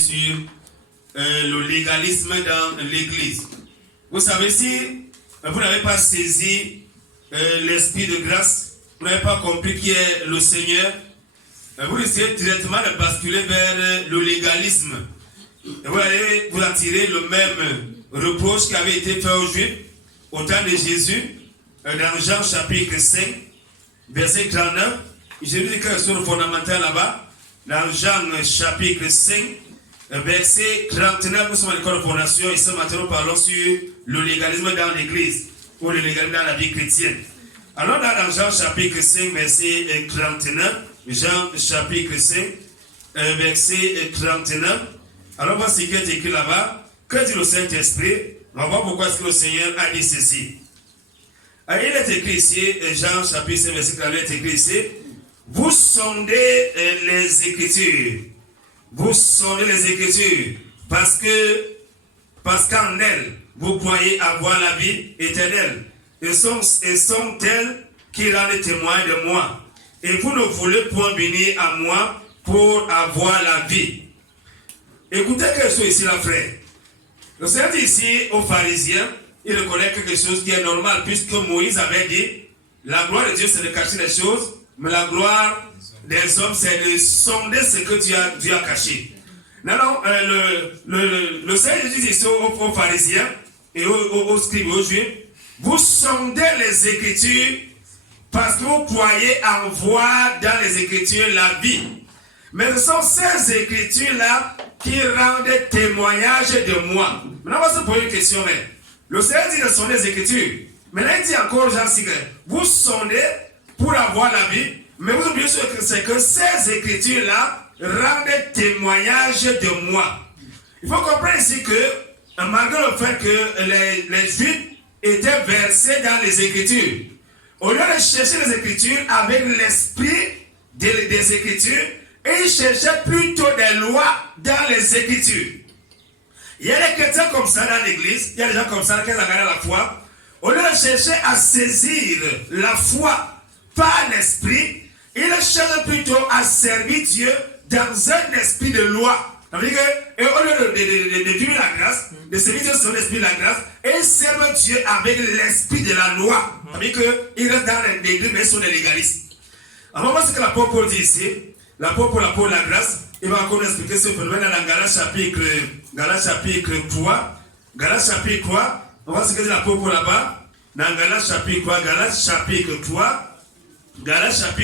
sur le légalisme dans l'église. Vous savez, si vous n'avez pas saisi l'esprit de grâce, vous n'avez pas compris qui est le Seigneur, vous risquez directement de basculer vers le légalisme. Et vous allez vous attirer le même reproche qui avait été fait aux Juifs au temps de Jésus, dans Jean chapitre 5, verset 39. Jésus dit quelque chose de fondamental là-bas. Dans Jean chapitre 5, verset 39, nous sommes à l'école de fondation et ce matin nous parlons sur le légalisme dans l'église ou le légalisme dans la vie chrétienne. Alors dans Jean chapitre 5, verset 39, Jean chapitre 5, verset 39, alors voici ce qui est écrit là-bas. Que dit le Saint-Esprit? On va voir pourquoi est-ce que le Seigneur a dit ceci. Il est écrit ici, Jean chapitre 5, verset 39, il est écrit ici, vous sondez les Écritures. Vous sondez les Écritures parce qu'en elles, vous croyez avoir la vie éternelle. Et sont elles qui rendent témoin de moi. Et vous ne voulez point venir à moi pour avoir la vie. Écoutez quelque chose ici, là, frère. Le Seigneur dit ici aux pharisiens, il reconnaît quelque chose qui est normal, puisque Moïse avait dit, la gloire de Dieu c'est de cacher les choses, mais la gloire des hommes c'est de sonder ce que Dieu a caché. Non, le Seigneur dit ici aux pharisiens et aux scribes, aux juifs, vous sondez les Écritures parce que vous croyez en voir dans les Écritures la vie. Mais ce sont ces Écritures-là qui rendent témoignage de moi. Maintenant, on va se poser une question, mais le Seigneur dit de sonder les Écritures. Maintenant, il dit encore, Jean 6, vous sondez pour avoir la vie, mais vous oubliez que c'est que ces Écritures-là rendent témoignage de moi. Il faut comprendre ici que, malgré le fait que les Juifs étaient versés dans les Écritures, au lieu de chercher les Écritures avec l'esprit des Écritures, et ils cherchaient plutôt des lois dans les Écritures. Il y a des chrétiens comme ça dans l'église, il y a des gens comme ça qui regardent la foi. Au lieu de chercher à saisir la foi par l'esprit, ils cherchent plutôt à servir Dieu dans un esprit de loi. Ça veut dire que, au lieu de vivre la grâce, de servir Dieu sur l'esprit de la grâce, ils servent Dieu avec l'esprit de la loi. Ça veut dire qu'ils restent dans l'église, mais ils sont des légalistes. Alors, moi, ce que l'apôtre Paul dit ici, l'apôtre Paul, la grâce, il va encore expliquer ce phénomène dans Galates chapitre 3. Galates chapitre 3, on va ce que dit l'apôtre Paul là-bas. Dans Galates chapitre 3, Galates chapitre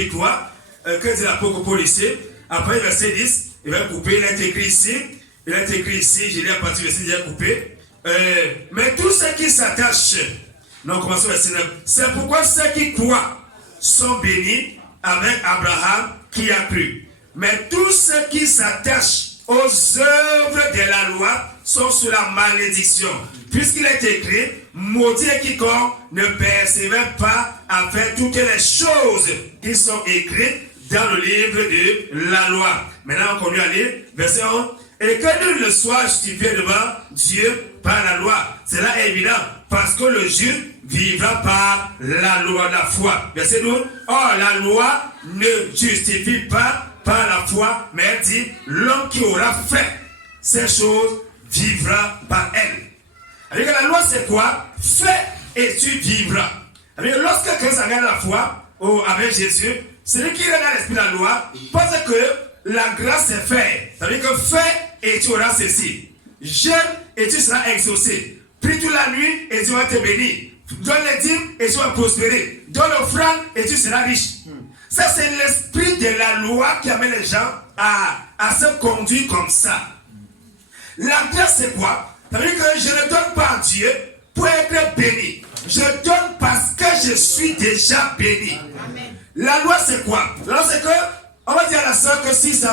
3, que dit l'apôtre Paul ici? Après verset 10, il va couper, il est écrit ici, je lis à partir du verset 10, il est coupé. Mais tous ceux qui s'attachent, non, commençons verset 9, c'est pourquoi ceux qui croient sont bénis avec Abraham qui a cru. Mais tous ceux qui s'attachent aux œuvres de la loi sont sous la malédiction. Puisqu'il est écrit, maudit est quiconque ne persévère pas à faire toutes les choses qui sont écrites dans le livre de la loi. Maintenant, on continue à lire, verset 11. Et que nul ne soit justifié devant Dieu par la loi. Cela est évident, parce que le juste vivra par la loi de la foi. Verset 12. Or, la loi ne justifie pas par la foi, mais elle dit, l'homme qui aura fait ces choses vivra par elle. Avec la loi, c'est quoi? Fais et tu vivras. Avec, lorsque quelqu'un s'engage à la foi avec Jésus, celui qui est dans l'esprit de la loi pense que la grâce est faite. Ça veut dire que fais et tu auras ceci. Jeûne et tu seras exaucé. Prie toute la nuit et tu vas te bénir. Donne les dîmes et tu vas prospérer. Donne l'offrande et tu seras riche. Ça, c'est l'esprit de la loi qui amène les gens à se conduire comme ça. La grâce, c'est quoi? Ça veut dire que je ne donne pas à Dieu pour être béni. Je donne parce que je suis déjà béni. Amen. La loi, c'est quoi? La loi, c'est que, on va dire à la soeur que si tu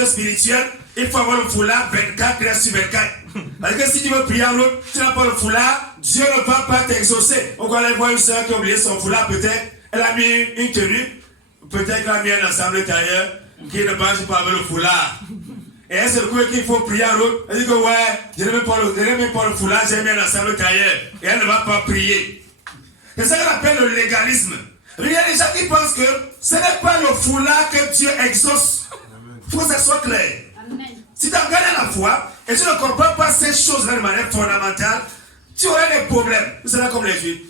es spirituel, il faut avoir le foulard 24 heures sur 24. Parce que si tu veux prier en l'autre, tu n'as pas le foulard, Dieu ne va pas t'exaucer. On va aller voir une soeur qui a oublié son foulard, peut-être, elle a mis une tenue. Peut-être qu'elle a mis un ensemble tailleur qui ne marche pas avec le foulard. Et elle se retrouve qu'il faut prier à l'autre. Elle dit que ouais, je n'aime pas le foulard, j'ai mis un ensemble tailleur. Et elle ne va pas prier. C'est ça qu'on appelle le légalisme. Il y a des gens qui pensent que ce n'est pas le foulard que Dieu exauce. Il faut que ça soit clair. Amen. Si tu as regardé la foi et tu ne comprends pas ces choses-là de manière fondamentale, tu auras des problèmes. Tu seras comme les Juifs.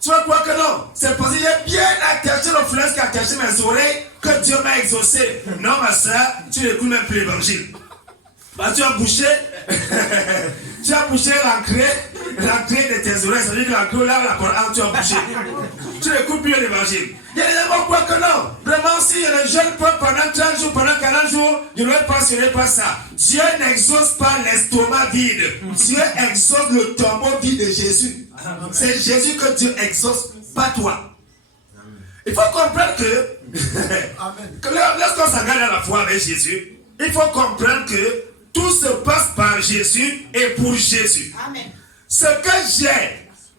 Tu vas croire que non, c'est parce qu'il est bien attaché le fleuve qui a attaché mes oreilles que Dieu m'a exaucé. Non, ma soeur, tu n'écoutes même plus l'évangile. Bah, tu as bouché, tu as bouché l'entrée de tes oreilles. Ça veut dire que l'entrée là, la Coran, tu as bouché. Tu n'écoutes plus l'évangile. Il y a des gens qui croient que non. Vraiment, si le jeune peuple pendant 30 jours, pendant 40 jours, je ne vais pas assurer pas ça. Dieu n'exauce pas l'estomac vide. Dieu exauce le tombeau vide de Jésus. C'est Jésus que Dieu exauce, pas toi. Il faut comprendre que lorsqu'on s'engage à la foi avec Jésus, il faut comprendre que tout se passe par Jésus et pour Jésus. Amen. Ce que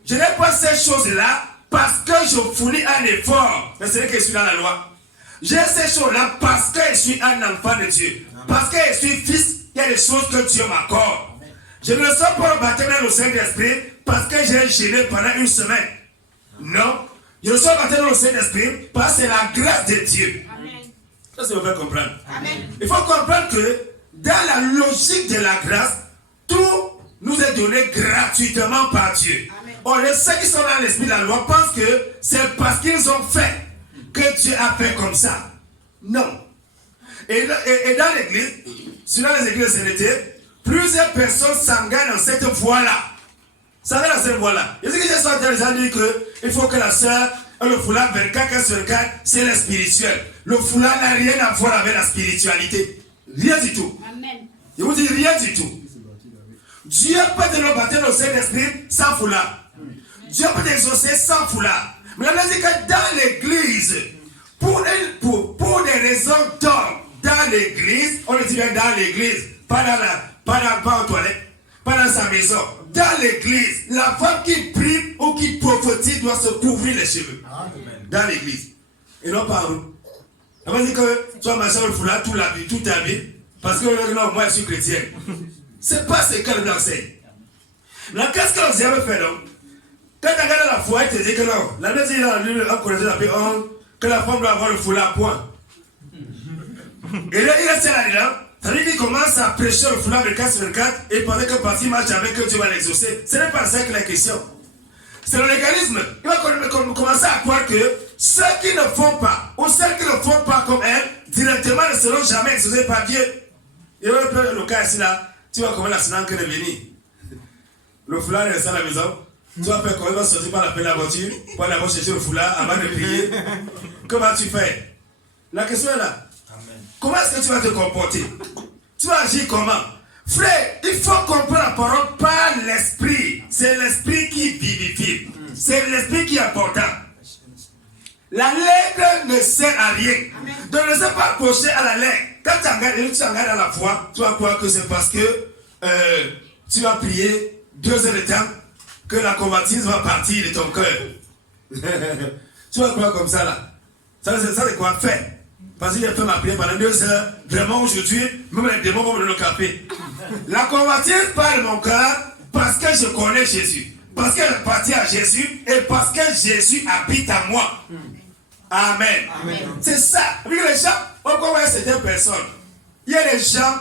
je n'ai pas ces choses-là parce que je fournis un effort. Mais c'est que je suis dans la loi. J'ai ces choses-là parce que je suis un enfant de Dieu. Parce que je suis fils, il y a des choses que Dieu m'accorde. Je ne sors pas baptême dans le Saint-Esprit parce que j'ai gêné pendant une semaine. Non. Je ne sors pas baptême dans le Saint-Esprit parce que c'est la grâce de Dieu. Amen. Ça, c'est faire comprendre. Amen. Il faut comprendre que dans la logique de la grâce, tout nous est donné gratuitement par Dieu. Amen. Or, ceux qui sont dans l'esprit de la loi pensent que c'est parce qu'ils ont fait que Dieu a fait comme ça. Non. Et dans l'église, sur les églises de Saint-Étienne, plusieurs personnes s'engagent dans cette voie-là. S'engagent dans cette voie-là. Et ce que j'ai sorti, les gens disent qu'il faut que la sœur ait le foulard 24/24, c'est le spirituel. Le foulard n'a rien à voir avec la spiritualité. Rien du tout. Amen. Je vous dis rien du tout. Dieu peut te le baptême au Saint-Esprit sans foulard. Dieu peut t'exaucer sans foulard. Mais la dit que dans l'église, pour des raisons d'homme, dans l'église, on le dit bien dans l'église, pas en toilette, pas dans sa maison. Dans l'église, la femme qui prie ou qui prophétise doit se couvrir les cheveux. Amen. Dans l'église. Et non pas en route. On va dire que tu vas marcher le foulard toute ta vie, parce que non, moi je suis chrétienne. C'est pas ce qu'elle nous enseigne. Mais qu'est-ce que nous avons fait donc? Quand tu regardes la foi, tu te dis que non. La Bible dit dans que la femme doit avoir le foulard à point. Et là, il reste là-dedans. Ça veut dire qu'il commence à prêcher le foulard 24/24 et pendant que partie marche avec que Dieu va l'exaucer. Ce n'est pas ça que la question. C'est le légalisme. Il va commencer à croire que ceux qui ne font pas, ou celles qui ne font pas comme elle, directement ne seront jamais exaucés par Dieu. Et le cas ici là, tu vas commencer la que de venir. Le foulard est resté à la maison. Tu vas faire comment? Tu vas sortir par la voiture, pour aller chercher le foulard avant de prier. Comment tu fais? La question est là. Comment est-ce que tu vas te comporter? Tu vas agir comment? Frère, il faut comprendre la parole par l'esprit. C'est l'esprit qui vivifie. C'est l'esprit qui est important. La lettre ne sert à rien. Donc ne sais pas accrocher à la lettre. Quand tu engages à la foi, tu vas croire que c'est parce que tu vas prier 2 heures de temps que la convoitise va partir de ton cœur. Tu vas croire comme ça là. Ça c'est quoi faire? Parce qu'il a fait ma prière pendant 2 heures. Vraiment aujourd'hui, même les démons vont me donner le café. La convoitise part de mon cœur parce que je connais Jésus. Parce qu'elle appartient à Jésus et parce que Jésus habite en moi. Amen. Amen. C'est ça. Avec les gens, on voit certaines personnes. Il y a des gens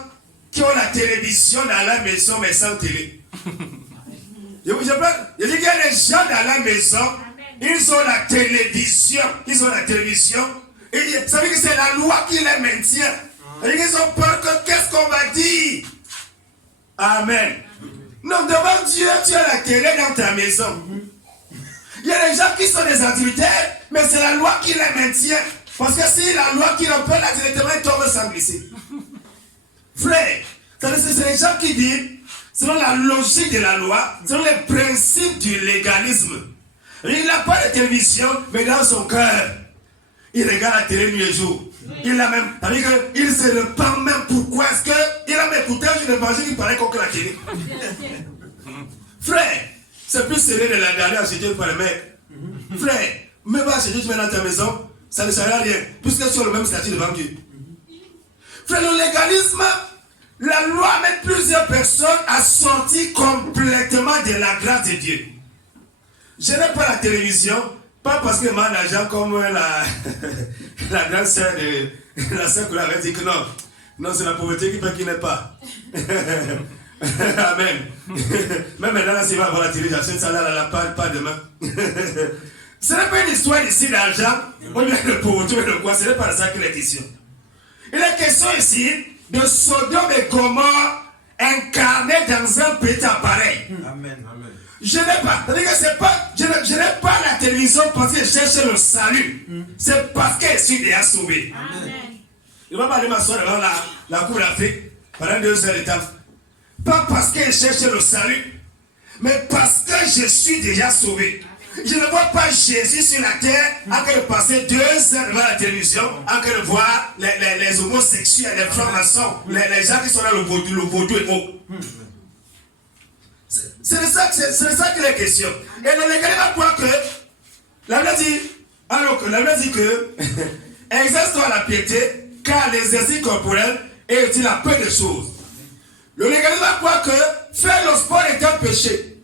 qui ont la télévision dans la maison mais sans télé. Je dis qu'il y a des gens dans la maison, ils ont la télévision. Ils ont la télévision. Et ça veut dire que c'est la loi qui les maintient. Ils ont peur que qu'est-ce qu'on va dire. Amen. Non, devant Dieu, tu as la télé dans ta maison. Il y a des gens qui sont des adultères, mais c'est la loi qui les maintient. Parce que si la loi qui l'empêche, là, directement, ils tombent sans glisser. Frère, c'est les gens qui vivent selon la logique de la loi, selon les principes du légalisme. Il n'a pas de télévision, mais dans son cœur, il regarde la télé nuit et jour. Il a même, il se repent même pourquoi est-ce qu'il a même écouté une évangile qui paraît contre la télé. Frère, c'est plus serré de la d'aller acheter par le mec. Frère, même pas acheter, tu mets dans ta maison, ça ne sert à rien, puisque tu as le même statut devant Dieu. Frère, le légalisme, la loi met plusieurs personnes à sortir complètement de la grâce de Dieu. Je n'aime pas la télévision, pas parce que moi, l'argent comme la grande sœur de la sœur qu'on avait dit que non, Non, c'est la pauvreté qui fait qu'il n'est pas. Amen. Même maintenant, là, si va avoir la télé, j'achète ça là, pas demain. Ce n'est pas une histoire ici d'argent, ou bien de pauvreté, ou de quoi, ce n'est pas de ça qu'il est question. Il est question ici de Sodome et Gomorrhe incarné dans un petit appareil. Amen. Je n'ai pas, c'est-à-dire que je n'ai pas la télévision parce que je cherche le salut. C'est parce que je suis déjà sauvé. Amen. Je ne vais pas aller m'asseoir devant la Cour d'Afrique pendant 2 heures de temps. Pas parce que je cherche le salut, mais parce que je suis déjà sauvé. Je ne vois pas Jésus sur la terre en train de passer 2 heures devant la télévision, en train de voir les homosexuels, les francs-maçons, les gens qui sont dans le vaudou et autres. C'est de ça qu'il est question. Et dans les cas, on voit que la Bible dit que exerce-toi la piété, car l'exercice corporel est utile à peu de choses. Le légalisme croit que faire le sport est un péché.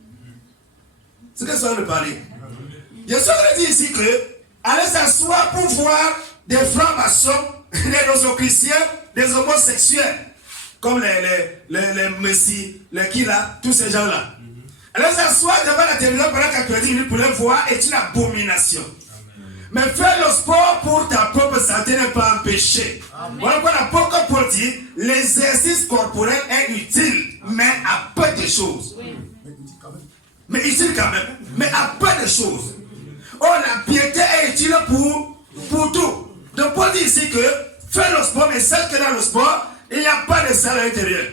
C'est ce que ça veut parler. Je suis en train de dire ici que aller s'asseoir pour voir des francs-maçons, des chrétiens, des homosexuels, comme les messies, les Kila, tous ces gens-là. Aller s'asseoir devant la télévision pendant 90 minutes pour les voir est une abomination. Mais faire le sport pour ta propre santé n'est pas un péché. Voilà pourquoi l'apôtre Paul dit l'exercice corporel est utile, mais à peu de choses. Mais utile quand même, mais à peu de choses. Oh, la piété est utile pour tout. Donc Paul dit ici que faire le sport, mais celle que dans le sport, il n'y a pas de salle à l'intérieur.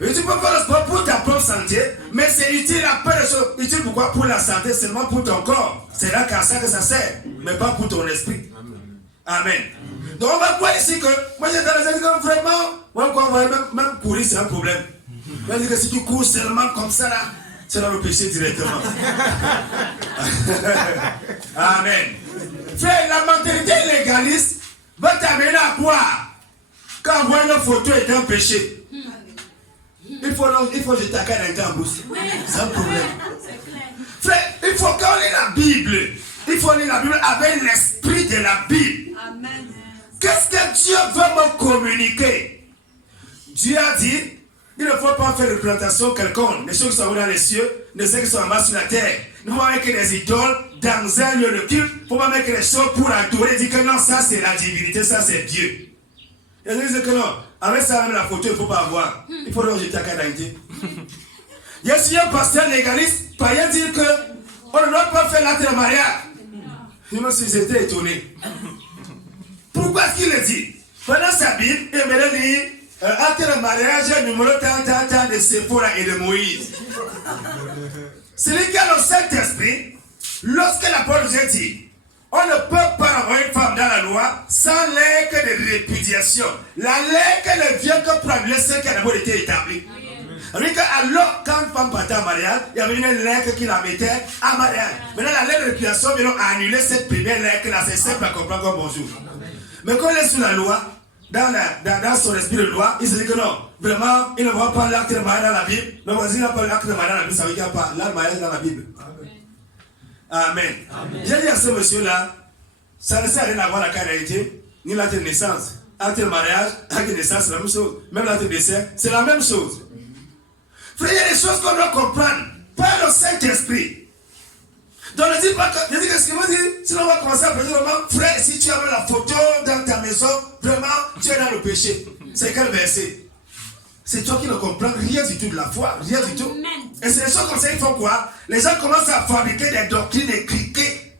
Et tu peux faire le sport pour ta propre santé, mais c'est utile à peu de choses. Utile pourquoi? Pour la santé, seulement pour ton corps. C'est là qu'à ça que ça sert, mais pas pour ton esprit. Amen. Donc on va voir ici que, moi j'ai dans les exemples vraiment, on va même courir, c'est un problème. On va dire que si tu cours seulement comme ça là, c'est dans le péché directement. Amen. Frère, la mentalité légaliste va t'amener à croire quand voir une photo est un péché. Il faut jeter ta canne dans ta bouche. C'est un problème. Frère, il faut qu'on lit la Bible. Il faut lire la Bible avec l'esprit de la Bible. Amen. Qu'est-ce que Dieu veut me communiquer? Dieu a dit, il ne faut pas faire de plantation quelconque. Les choses qui sont dans les cieux, ne celles qui sont en bas sur la terre. Il ne faut pas mettre des idoles dans un lieu de culte. Il ne faut pas mettre des choses pour adorer. Il dit que non, ça c'est la divinité, ça c'est Dieu. Et il dit que non, avec ça même la photo, il ne faut pas avoir. Il faut donc jeter ta canalité. Il y a aussi un pasteur légaliste, païen dire que on ne doit pas faire l'acte de mariage. Je me suis étonné. Pourquoi est-ce qu'il le dit? Pendant sa Bible, il me dit acte de mariage, numéro tant de Séphora et de Moïse. Celui qui a le Saint-Esprit, lorsque la parole de Dieu dit, on ne peut pas avoir une femme dans la loi sans l'air de répudiation. La lègue ne vient que pour annuler ce qui a d'abord été établi. Alors, quand une femme partait en mariage, il y avait une lègue qui la mettait en mariage. Maintenant, la lègue de répudiation vient annuler cette première lègue-là. C'est simple à comprendre comme bonjour. Mais quand il est sur la loi, dans son esprit de loi, il se dit que non, vraiment, il ne voit pas l'acte de mariage dans la Bible. Mais voici, il n'a pas l'acte de mariage dans la Bible, ça veut dire qu'il n'y a pas l'acte de mariage dans la Bible. Amen. J'ai dit à ce monsieur-là, ça ne sert à rien d'avoir la caractère, ni l'acte de naissance. Acte de mariage, acte de naissance, c'est la même chose. Même l'acte de décès, c'est la même chose. Frère, il y a des choses qu'on doit comprendre par le Saint-Esprit. Donc ne dis pas que, je dis que ce qu'il me dit, sinon on va commencer à prêcher vraiment, frère, si tu as la photo dans ta maison, vraiment, tu es dans le péché. C'est quel verset? C'est toi qui ne comprends rien du tout de la foi, rien du tout. Et c'est des choses comme ça, ils font quoi? Les gens commencent à fabriquer des doctrines écriquées.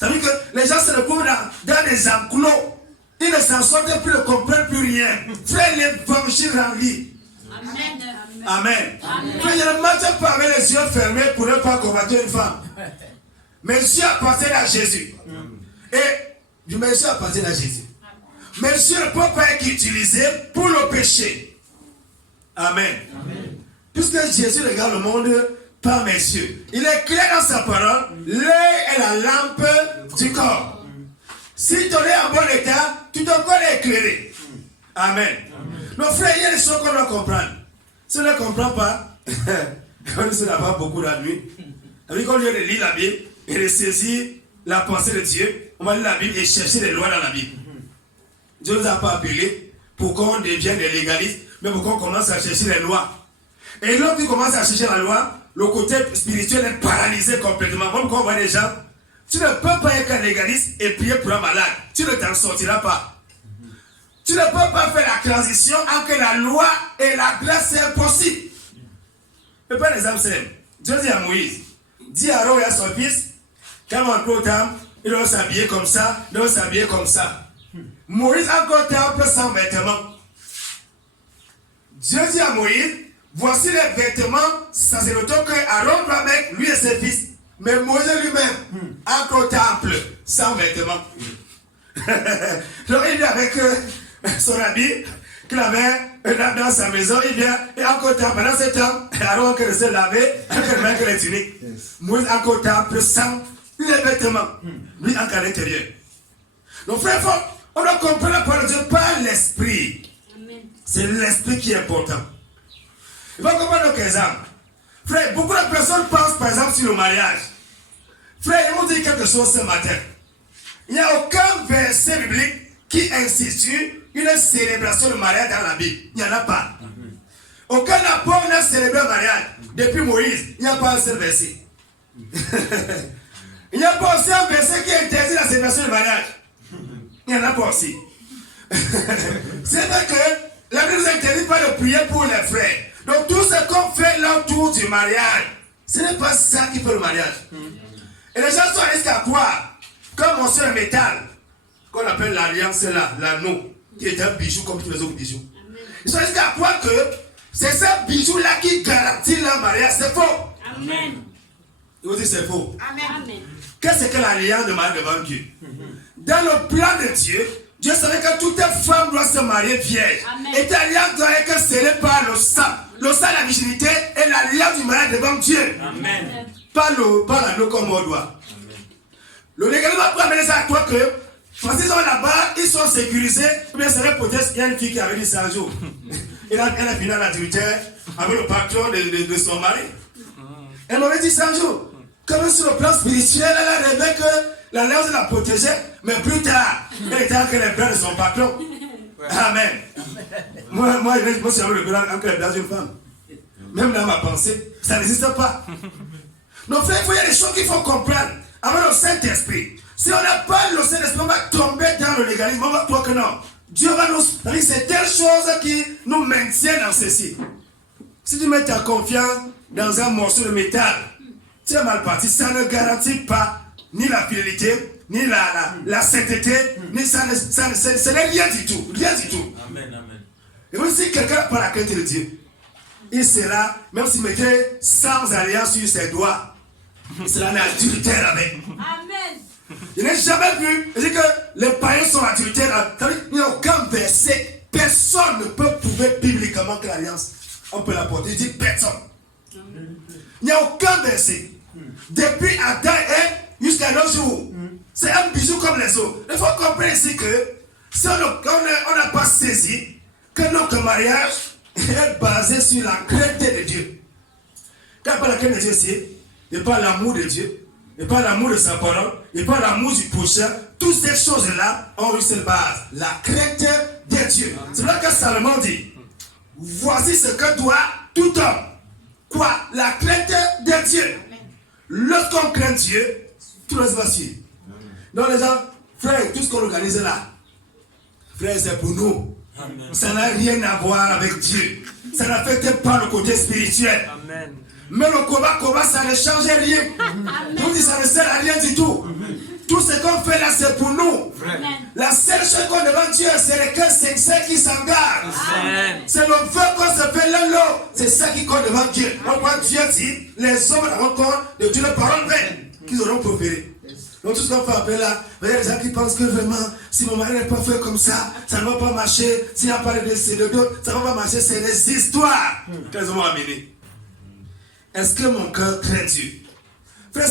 Ça veut dire que les gens se retrouvent dans des enclos. Ils ne s'en sortent plus, ne comprennent plus rien. Frère, l'évangile rend libre. Amen. Frère, je ne marche pas avec les yeux fermés pour ne pas combattre une femme. Mais Dieu appartient à Jésus. Et Dieu appartient à Jésus. Mais Dieu ne peut pas être utilisé pour le péché. Amen. Puisque Jésus regarde le monde par mes yeux. Il est clair dans sa parole. L'œil est la lampe du corps. Si ton œil est en bon état, tout ton corps est éclairé. Amen. Nos frères, il y a des choses qu'on doit comprendre. Si on ne comprend pas, on ne se lave pas beaucoup la nuit. Avec au lieu de lire la Bible et de saisir la pensée de Dieu, on va lire la Bible et chercher les lois dans la Bible. Dieu ne nous a pas appelés pourquoi on devient des légalistes, mais pourquoi on commence à chercher les lois. Et lorsqu'on commence à chercher la loi, le côté spirituel est paralysé complètement. Comme quand on voit des gens, tu ne peux pas être un légaliste et prier pour un malade. Tu ne t'en sortiras pas. Tu ne peux pas faire la transition entre la loi et la grâce, c'est impossible. Je prends l'exemple simple. Dieu dit à Moïse, dis à Aaron et à son fils, quand on peut temps, ils doivent s'habiller comme ça, ils doivent s'habiller comme ça. Moïse encore un peu sans vêtements. Dieu dit à Moïse, voici les vêtements sacerdotaux que Aaron doit mettre, lui et ses fils. Mais Moïse lui-même, encore temple, sans vêtements. Donc il vient avec son habit qu'il avait dans sa maison, il vient et encore temple. Pendant ce temps, Aaron que se laver, que mettre les tuniques. Moïse encore temple sans les vêtements. Lui encore à l'intérieur. Donc frère, on doit comprendre la parole de Dieu par l'esprit. C'est l'esprit qui est important. Il va comprendre notre exemple. Frère, beaucoup de personnes pensent par exemple sur le mariage. Frère, ils vont dire quelque chose ce matin. Il n'y a aucun verset biblique qui institue une célébration de mariage dans la Bible. Il n'y en a pas. Aucun apôtre n'a célébré le mariage. Depuis Moïse, il n'y a pas un seul verset. Il n'y a pas aussi un verset qui interdit la célébration du mariage. Il n'y en a pas aussi. C'est vrai que la Bible ne nous interdit pas de prier pour les frères. Donc tout ce qu'on fait là autour du mariage, ce n'est pas ça qui fait le mariage. Et les gens sont à risque à croire, comme on sait le métal, qu'on appelle l'alliance là, l'anneau, qui est un bijou comme tous les autres bijoux. Ils sont à risque à croire que c'est ce bijou-là qui garantit leur mariage. C'est faux. Amen. Ils vont dire c'est faux. Amen. Qu'est-ce que l'alliance de mariage devant Dieu? Dans le plan de Dieu, Dieu savait que toute femme doit se marier vierge. Amen. Et l'alliance doit être scellée par le sang. Le sang de la virginité est l'alliance du mariage devant Dieu. Amen. Pas l'anneau comme on doit. Le légalisme va amener ça à toi que, parce qu'ils sont là-bas, ils sont sécurisés. Ou bien c'est peut-être qu'il y a une fille qui avait dit ça un jour. Elle a fini à l'adultère avec le patron de son mari. Elle m'avait dit ça un jour. Comme sur le plan spirituel, elle a rêvé que l'alliance la protégeait, mais plus tard, elle était entre les bras de son patron. Amen. Moi, je me suis avec le bras entre les bras d'une femme. Même dans ma pensée, ça n'existe pas. Donc, frère, il y a des choses qu'il faut comprendre avec le Saint-Esprit. Si on n'a pas le Saint-Esprit, on va tomber dans le légalisme. On va croire que non. Dieu va nous. C'est telle chose qui nous maintient dans ceci. Si tu mets ta confiance dans un morceau de métal, tu es mal parti. Ça ne garantit pas ni la fidélité, ni la sainteté, ni ça n'est rien du tout. Rien du tout. Amen, amen. Et vous, si quelqu'un n'a pas la crainte de Dieu, il sera, même s'il mettait sans alliance sur ses doigts, il sera un adultère avec. Amen. Je n'ai jamais vu, je dis que les païens sont adultères. Il n'y a aucun verset. Personne ne peut prouver bibliquement que l'alliance, on peut la porter. Il dit personne. Il n'y a aucun verset. Depuis Adam et jusqu'à nos jours. C'est un bijou comme les autres. Il faut comprendre ici que si on n'a pas saisi que notre mariage est basé sur la crainte de Dieu. Quand pas la crainte de Dieu, c'est pas l'amour de Dieu, et pas l'amour de sa parole, et pas l'amour du prochain. Toutes ces choses-là ont une seule base, la crainte de Dieu. C'est là que Salomon dit, voici ce que doit tout homme. Quoi? La crainte de Dieu. Lorsqu'on craint Dieu, tout le reste va suivre. Donc les gens, frère, tout ce qu'on organise là, frère, c'est pour nous. Amen. Ça n'a rien à voir avec Dieu. Ça n'affecte pas le côté spirituel. Amen. Mais le combat, ça ne change rien. Donc ça ne sert à rien du tout. Amen. Tout ce qu'on fait là, c'est pour nous. Amen. La seule chose qu'on devant Dieu, c'est le cœur sincère qui s'engage. C'est le vœu qu'on se fait l'un l'autre. C'est ça qui compte devant Dieu. Donc Dieu dit, les hommes auront compte de toutes les paroles vaines qu'ils auront proférées. Donc tout ce qu'on fait après là, il y a des gens qui pensent que vraiment, si mon mari n'est pas fait comme ça, ça ne va pas marcher. S'il n'y a pas de d'autres, ça ne va pas marcher. C'est des histoires qu'elles ont amenées. Est-ce que mon cœur craint Dieu? C'est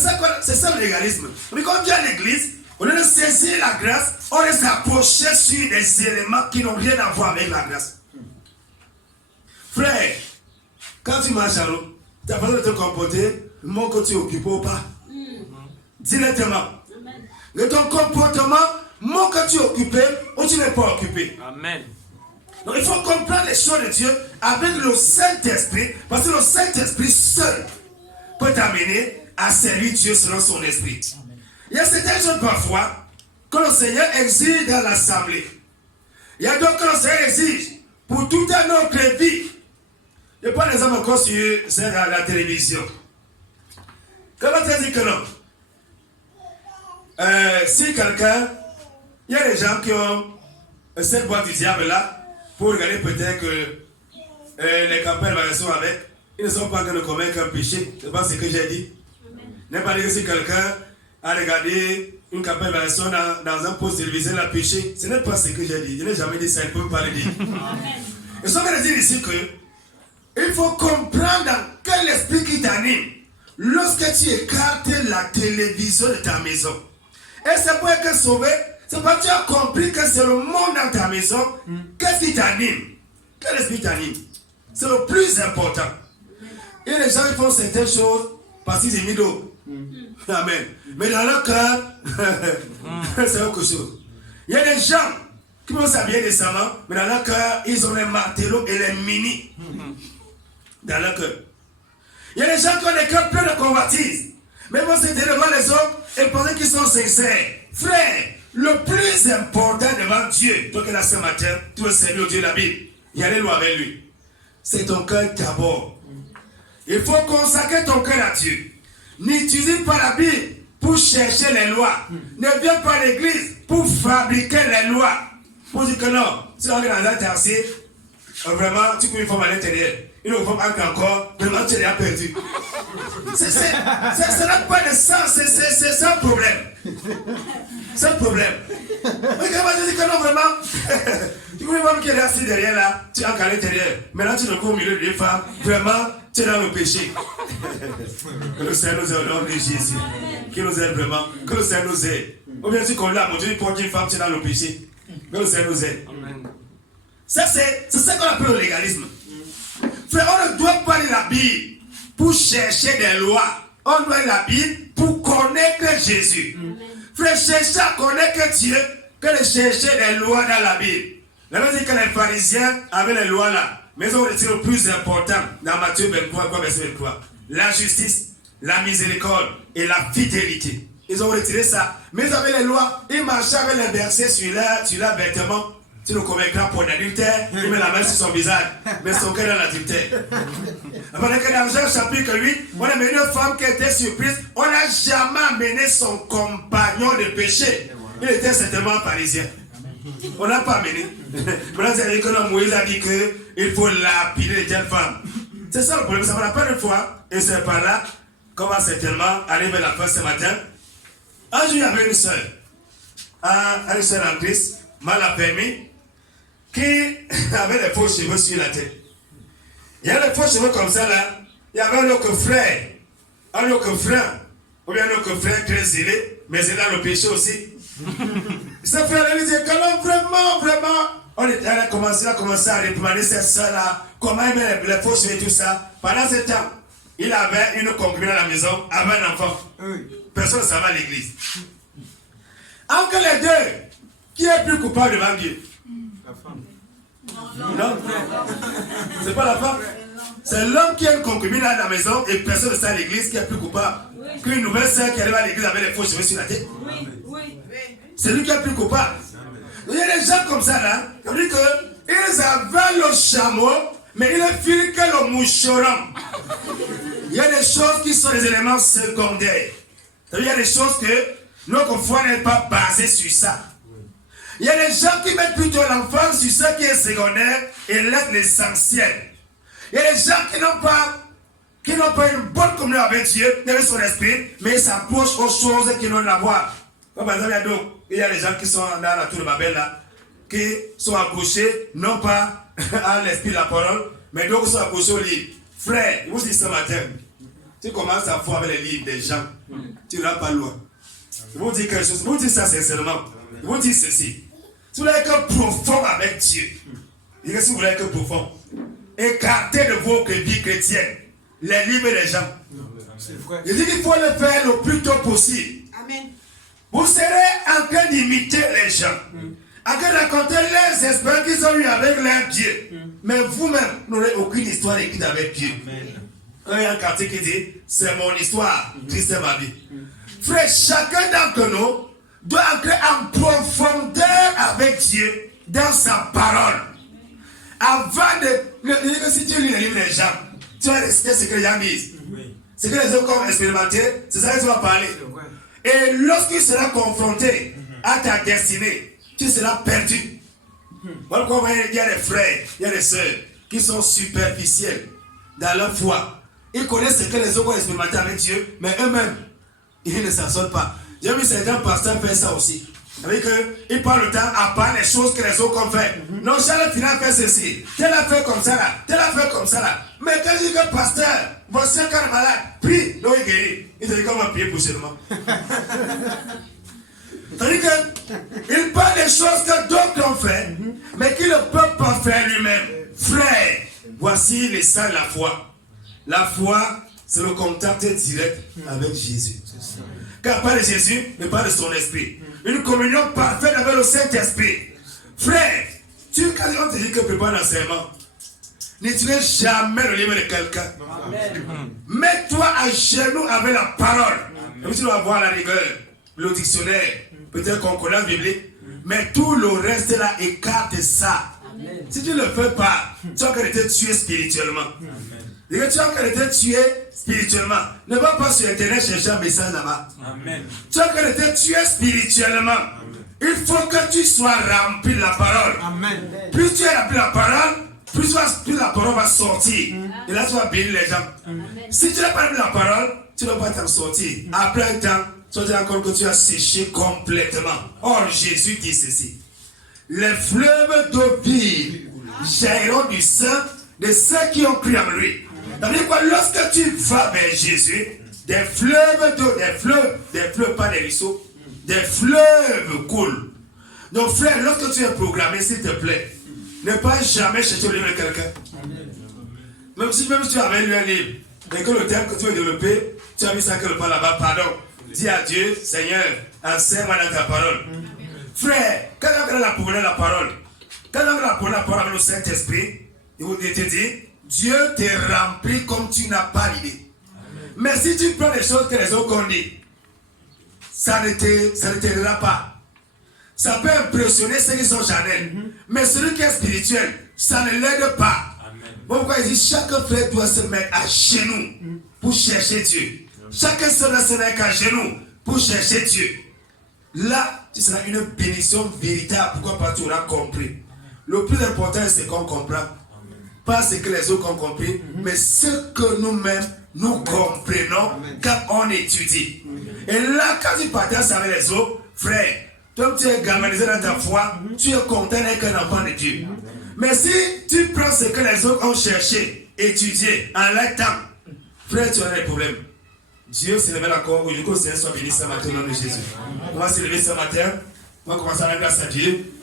ça le légalisme. Mais quand on vient à l'église, au lieu de saisir la grâce, on reste approché sur des éléments qui n'ont rien à voir avec la grâce. Frère, quand tu marches à l'eau, tu as besoin de te comporter, montre que tu es occupé ou pas. Directement. De ton comportement, montre que tu es occupé ou tu n'es pas occupé. Amen. Donc il faut comprendre les choses de Dieu avec le Saint-Esprit, parce que le Saint-Esprit seul peut t'amener à servir Dieu selon son esprit. Il y a certaines choses parfois que le Seigneur exige dans l'assemblée. Il y a d'autres que le Seigneur exige pour toute notre vie. Je prends l'exemple encore sur la télévision. Comment tu dis que non? Si quelqu'un, il y a des gens qui ont cette boîte du diable là, pour regarder peut-être que les campagnes sont avec, ils ne sont pas en train de commettre un péché. C'est pas ce que j'ai dit. N'est pas dire que si quelqu'un a regardé une campagne dans un poste télévisé, la péché, ce n'est pas ce que j'ai dit. Je n'ai jamais dit ça, il ne peut pas le dire. Je suis en train de dire ici que il faut comprendre dans quel esprit qui t'anime lorsque tu écartes la télévision de ta maison. Et c'est pour être sauvé, c'est parce que tu as compris que c'est le monde dans ta maison. Qu'est-ce qui t'anime? Quel esprit t'anime? C'est le plus important. Et les gens ils font certaines choses parce qu'ils ont mis d'eau. Amen. Mais dans leur cœur, c'est autre chose. Il y a des gens qui vont s'habiller décemment, mais dans leur cœur, ils ont les marteaux et les mini. Dans leur cœur. Il y a des gens qui ont des cœurs pleins de convoitises, mais vont se tenir devant les hommes et penser qu'ils sont sincères. Frère, le plus important devant Dieu, toi qui es là ce matin, tu veux servir au Dieu de la Bible, y aller loin avec lui. C'est ton cœur d'abord. Il faut consacrer ton cœur à Dieu. N'utilise pas la Bible pour chercher les lois. Ne viens pas à l'église pour fabriquer les lois. Pour dire que non, si on est dans un taxi, vraiment, tu peux une forme à l'intérieur. Une autre forme encore, vraiment, tu l'as perdu. Ça n'a pas de sens, c'est ça le problème. C'est le problème. Mais quand tu dis que non, vraiment, tu peux une femme qui est assise derrière là, tu es encore à l'intérieur. Maintenant, tu te cours au milieu des femmes, vraiment, tu es dans le péché. Que le Seigneur nous aide au nom de Jésus. Qu'il nous aide vraiment. Que le Seigneur nous aide. Ou bien tu connais là, mon Dieu, il porte une femme, tu es dans le péché. Que le Seigneur nous aide. Ça, c'est ça qu'on appelle le légalisme. Frère, on ne doit pas lire la Bible pour chercher des lois. On doit lire la Bible pour connaître Jésus. Frère, chercher à connaître Dieu que de chercher des lois dans la Bible. La Bible dit que les pharisiens avaient les lois là, mais ils ont retiré le plus important dans Matthieu 23, verset 23. La justice, la miséricorde et la fidélité. Ils ont retiré ça. Mais ils avaient les lois. Ils marchaient avec les versets sur leurs vêtements. Tu ne commets pas pour l'adultère, il met la main sur son visage, mais son cœur dans l'adultère. Pendant que dans Jean chapitre 8, on a mené une femme qui était surprise, on n'a jamais amené son compagnon de péché. Il était certainement pharisien. On n'a pas amené. Maintenant, c'est que Moïse a dit qu'il faut lapider les telles femmes. C'est ça le problème, ça ne va pas une fois, et c'est par là qu'on va certainement aller vers la fin ce matin. Un jour, il y avait une soeur en Christ, mal affermie, qui avait les faux cheveux sur la tête. Il y a les faux cheveux comme ça là. Il y avait un autre frère, ou bien un autre frère très zélé, mais il a le péché aussi. Ce frère lui dit que non, vraiment, elle a commencé à réprimander cette soeur là, comment il met les faux cheveux et tout ça. Pendant ce temps, il avait une concubine à la maison, avait un enfant. Personne ne savait à l'église. Entre les deux, qui est plus coupable devant Dieu? La femme. Non, c'est pas la femme. C'est l'homme qui a une concubine à la maison et personne ne sait à l'église qui est plus coupable. Qu'une nouvelle sœur qui arrive à l'église avec les faux cheveux sur la tête. C'est lui qui est plus coupable. Il y a des gens comme ça là, qui disent qu'ils avaient le chameau, mais ils ne filent que le moucheron. Il y a des choses qui sont des éléments secondaires. Il y a des choses que notre foi n'est pas basée sur ça. Il y a des gens qui mettent plutôt l'enfant sur ce qui est secondaire et laissent l'essentiel. Il y a des gens qui n'ont pas une bonne communion avec Dieu, avec son esprit, mais ils s'approchent aux choses qui n'ont rien à voir. Comme par exemple, il y a des gens qui sont dans la tour de Babel là, qui sont accrochés non pas à l'esprit de la parole, mais donc sont accrochés au livre. Frère, je vous dis ce matin, tu commences à voir avec les livres des gens, tu ne vas pas loin. Je vous dis quelque chose, je vous dis ça sincèrement. Je vous dis ceci. Si vous voulez être profond avec Dieu, et si vous voulez être profond, écartez de vos vies chrétiennes les livres des gens. Je dis qu'il faut le faire le plus tôt possible. Amen. Vous serez en train d'imiter les gens. À que raconter les expériences qu'ils ont eu avec leur Dieu. Mais vous-même, vous n'aurez aucune histoire écrite avec Dieu. Il y a un quartier qui dit, c'est mon histoire, Christ est ma vie. Frère, chacun d'entre nous doit entrer en profondeur avec Dieu dans sa parole. Avant de... Si tu lis le livre des gens, tu vas réciter ce que les gens disent. Ce que les autres ont expérimenté, c'est ça que tu vas parler. Et lorsqu'il sera confronté à ta destinée, tu seras perdu. Voilà pourquoi il y a des frères, il y a des sœurs qui sont superficiels dans leur foi. Ils connaissent ce que les autres ont expérimenté avec Dieu, mais eux-mêmes, ils ne s'en sortent pas. J'ai vu certains pasteurs faire ça aussi. Avec eux, ils parlent le temps à part les choses que les autres ont fait. Non, Charles Final fait ceci. Tel a fait comme ça là. Tel a fait comme ça là. Mais quand il dit que pasteur, voici un cas de malade, prie, non, il guérit. Il te dit qu'on va prier pour seulement. C'est-à-dire qu'il parle des choses que d'autres ont fait, mais qu'il ne peut pas faire lui-même. Frère, voici les saints de la foi. La foi, c'est le contact direct avec Jésus. Quand on parle de Jésus, on parle de son esprit. Une communion parfaite avec le Saint-Esprit. Frère, quand on te dit que prépare l'enseignement, n'utilise jamais le livre de quelqu'un. Mets-toi à genoux avec la parole. Comme tu dois avoir la rigueur, le dictionnaire, peut-être qu'on connaît la Bible, mais tout le reste là, écarte ça. Si tu ne le fais pas, tu as qu'à te tuer spirituellement. Et que tu as qu'à te tuer spirituellement. Ne va pas sur Internet chercher un message là-bas. Tu as qu'à te tuer spirituellement. Il faut que tu sois rempli de la parole. Plus tu es rempli de la parole, plus la parole va sortir. Et là, tu vas bénir les gens. Si tu n'as pas rempli de la parole, tu ne vas pas t'en sortir. Après un temps, tu vas te rendre compte que tu as séché complètement. Or, Jésus dit ceci. Les fleuves d'eau vive jailliront du sang de ceux qui ont cru en lui. C'est-à-dire quoi? Lorsque tu vas vers Jésus, des fleuves d'eau, des fleuves, pas des ruisseaux, des fleuves coulent. Donc frère, lorsque tu es programmé, s'il te plaît, ne pas jamais chercher le livre de quelqu'un. Même si tu avais lu un livre, et que le thème que tu veux développer, tu as mis ça quelque part là-bas, pardon. Dis à Dieu, Seigneur, enseigne-moi dans ta parole. Frère, quand on a la parole, quand on a la parole avec le Saint-Esprit, il te dit, Dieu te remplit comme tu n'as pas l'idée. Mais si tu prends les choses que les autres ont dit, ça ne t'aidera pas. Ça peut impressionner ceux qui sont charnels. Mais celui qui est spirituel, ça ne l'aide pas. Pourquoi il dit, chaque frère doit se mettre à genoux pour chercher Dieu. Chacun doit se mettre à genoux pour chercher Dieu. Là, tu seras une bénédiction véritable. Pourquoi pas tu auras compris. Le plus important, c'est qu'on comprend. Pas ce que les autres ont compris, mais ce que nous-mêmes, nous comprenons quand on étudie. Et là, quand tu partages avec les autres, frère, toi tu es galvanisé dans ta foi, tu es content d'être un enfant de Dieu. Mais si tu prends ce que les autres ont cherché, étudié, en leur temps, frère, tu auras des problèmes. Dieu s'est levé encore, ou du coup, c'est un soit béni ce matin au nom de Jésus. On va se lever ce matin, on va commencer à la grâce à Dieu.